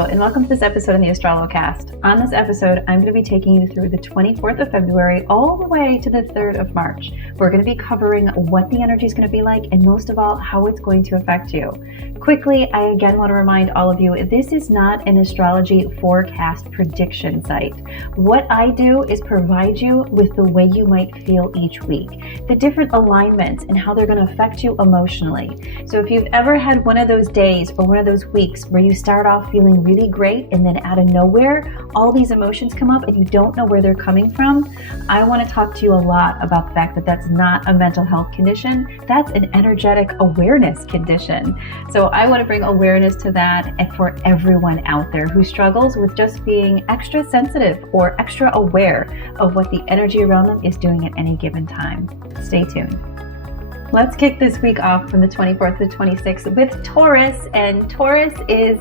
Hello, and welcome to this episode on the AstroloCAST. On this episode, I'm going to be taking you through the 24th of February all the way to the 3rd of March. We're going to be covering what the energy is going to be like, and most of all, how it's going to affect you. Quickly, I again want to remind all of you, this is not an astrology forecast prediction site. What I do is provide you with the way you might feel each week, the different alignments and how they're going to affect you emotionally. So if you've ever had one of those days or one of those weeks where you start off feeling really great and then out of nowhere, all these emotions come up and you don't know where they're coming from, I want to talk to you a lot about the fact that that's not a mental health condition. That's an energetic awareness condition. So I want to bring awareness to that and for everyone out there who struggles with just being extra sensitive or extra aware of what the energy around them is doing at any given time. Stay tuned. Let's kick this week off from the 24th to the 26th with Taurus, and Taurus is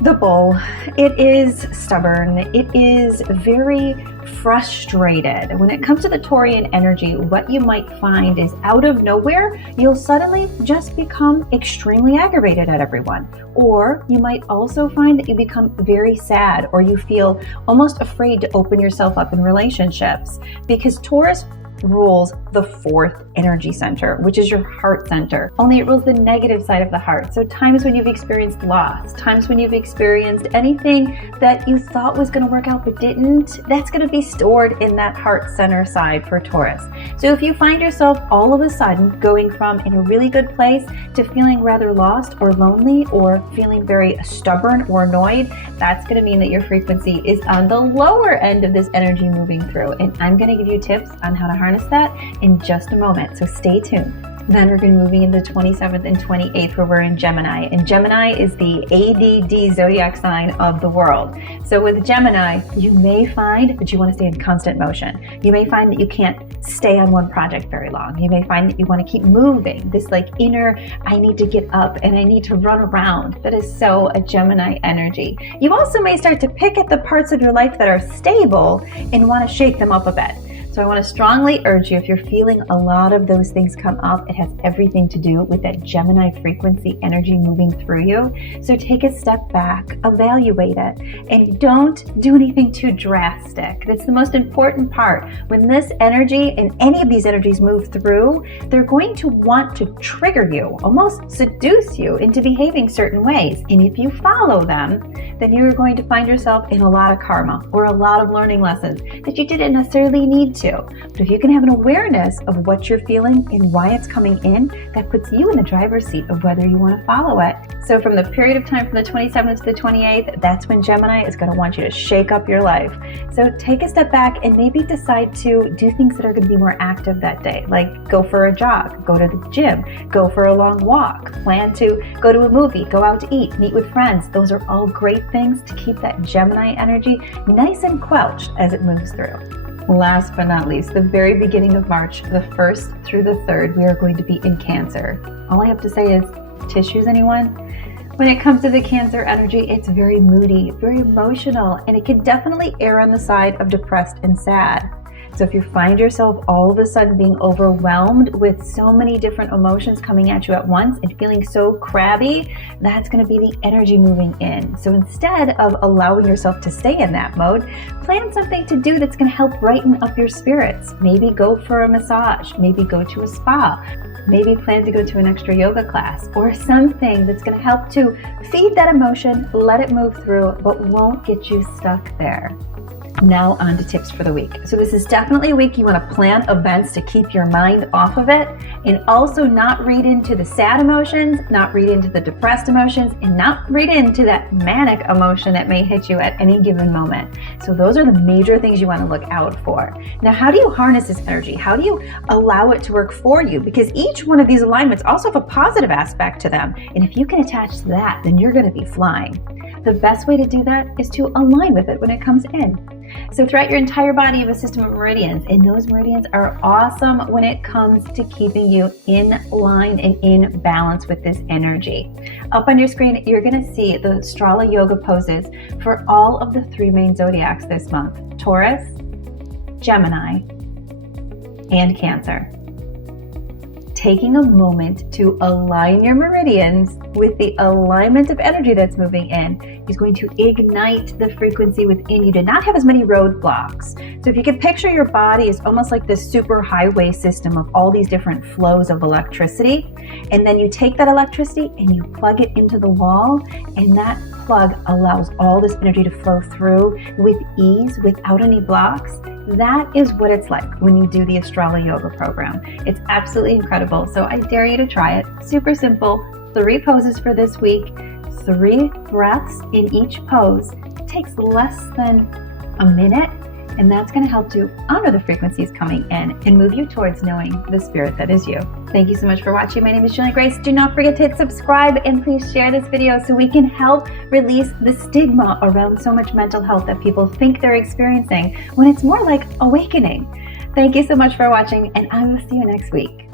the bull. It is stubborn. It is very frustrated. When it comes to the Taurian energy, what you might find is out of nowhere, you'll suddenly just become extremely aggravated at everyone. Or you might also find that you become very sad, or you feel almost afraid to open yourself up in relationships, because Taurus rules the 4th energy center, which is your heart center. Only it rules the negative side of the heart. So times when you've experienced loss, times when you've experienced anything that you thought was going to work out but didn't, that's going to be stored in that heart center side for Taurus. So if you find yourself all of a sudden going from in a really good place to feeling rather lost or lonely or feeling very stubborn or annoyed, that's going to mean that your frequency is on the lower end of this energy moving through. And I'm going to give you tips on how to harness that in just a moment, so stay tuned. Then we're going to be moving into the 27th and 28th where we're in Gemini, and Gemini is the ADD zodiac sign of the world. So with Gemini, you may find that you want to stay in constant motion. You may find that you can't stay on one project very long. You may find that you want to keep moving, this like inner, I need to get up and I need to run around. That is so a Gemini energy. You also may start to pick at the parts of your life that are stable and want to shake them up a bit. So I want to strongly urge you, if you're feeling a lot of those things come up, it has everything to do with that Gemini frequency energy moving through you. So take a step back, evaluate it, and don't do anything too drastic. That's the most important part. When this energy and any of these energies move through, they're going to want to trigger you, almost seduce you into behaving certain ways. And if you follow them, then you're going to find yourself in a lot of karma or a lot of learning lessons that you didn't necessarily need to. But if you can have an awareness of what you're feeling and why it's coming in, that puts you in the driver's seat of whether you want to follow it. So from the period of time from the 27th to the 28th, that's when Gemini is going to want you to shake up your life. So take a step back and maybe decide to do things that are going to be more active that day, like go for a jog, go to the gym, go for a long walk, plan to go to a movie, go out to eat, meet with friends. Those are all great things to keep that Gemini energy nice and quelched as it moves through. Last but not least, the very beginning of March, the 1st through the 3rd, we are going to be in Cancer. All I have to say is, tissues, anyone? When it comes to the Cancer energy, it's very moody, very emotional, and it can definitely err on the side of depressed and sad. So if you find yourself all of a sudden being overwhelmed with so many different emotions coming at you at once and feeling so crabby, that's going to be the energy moving in. So instead of allowing yourself to stay in that mode, plan something to do that's going to help brighten up your spirits. Maybe go for a massage, maybe go to a spa, maybe plan to go to an extra yoga class or something that's going to help to feed that emotion, let it move through, but won't get you stuck there. Now on to tips for the week. So this is definitely a week you want to plan events to keep your mind off of it, and also not read into the sad emotions, not read into the depressed emotions, and not read into that manic emotion that may hit you at any given moment. So those are the major things you want to look out for. Now, how do you harness this energy? How do you allow it to work for you? Because each one of these alignments also have a positive aspect to them. And if you can attach to that, then you're going to be flying. The best way to do that is to align with it when it comes in. So throughout your entire body, you have a system of meridians, and those meridians are awesome when it comes to keeping you in line and in balance with this energy. Up on your screen, you're going to see the AstroloYOGA poses for all of the 3 main zodiacs this month: Taurus, Gemini, and Cancer. taking a moment to align your meridians with the alignment of energy that's moving in is going to ignite the frequency within you to not have as many roadblocks. So if you could picture your body as almost like this super highway system of all these different flows of electricity, and then you take that electricity and you plug it into the wall, and that plug allows all this energy to flow through with ease without any blocks. That is what it's like when you do the AstroloYOGA program. It's absolutely incredible. So I dare you to try it. Super simple. 3 poses for this week, 3 breaths in each pose. It takes less than a minute, and that's going to help to honor the frequencies coming in and move you towards knowing the spirit that is you. Thank you so much for watching. My name is Jillian Greyse. Do not forget to hit subscribe, and please share this video so we can help release the stigma around so much mental health that people think they're experiencing when it's more like awakening. Thank you so much for watching, and I will see you next week.